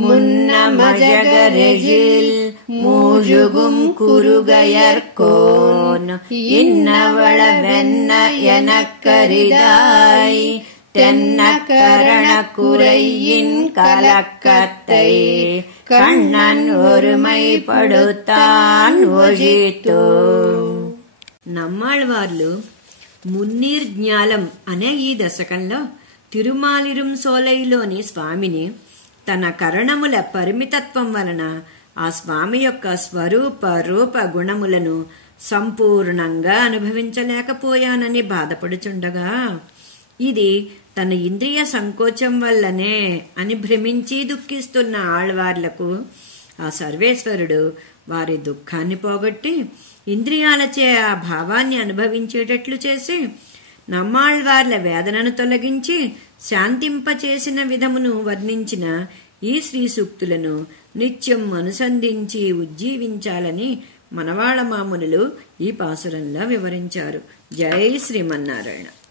முன்னமஜகரெஜில் மூழ்கும் குறுகையர்கோன் இன்னவள வென்ன எனக்கரிதாய் தென்ன கரண குறையின் கலக்கத்தை కన్నన్ ఒరుమైపడుతాన్ ఒజితో. నమ్మాళ్వార్లు మున్నీర్ జ్ఞాలం అనే ఈ దశకంలో తిరుమాలిరుం సోలైలోని స్వామిని తన కరణముల పరిమితత్వం వలన ఆ స్వామి యొక్క స్వరూప రూప గుణములను సంపూర్ణంగా అనుభవించలేకపోయానని బాధపడుచుండగా ఇది తన ఇంద్రియ సంకోచం వల్లనే అని భ్రమించి దుఃఖిస్తున్న ఆళ్వార్లకు ఆ సర్వేశ్వరుడు వారి దుఃఖాన్ని పోగొట్టి ఇంద్రియాలచే ఆ భావాన్ని అనుభవించేటట్లు చేసి నమ్మాళ్వార్ల వేదనను తొలగించి శాంతింపచేసిన విధమును వర్ణించిన ఈ శ్రీ సూక్తులను నిత్యం అనుసంధించి ఉజ్జీవించాలని మనవాళ మామునులు ఈ పాసురంలో వివరించారు. జై శ్రీమన్నారాయణ.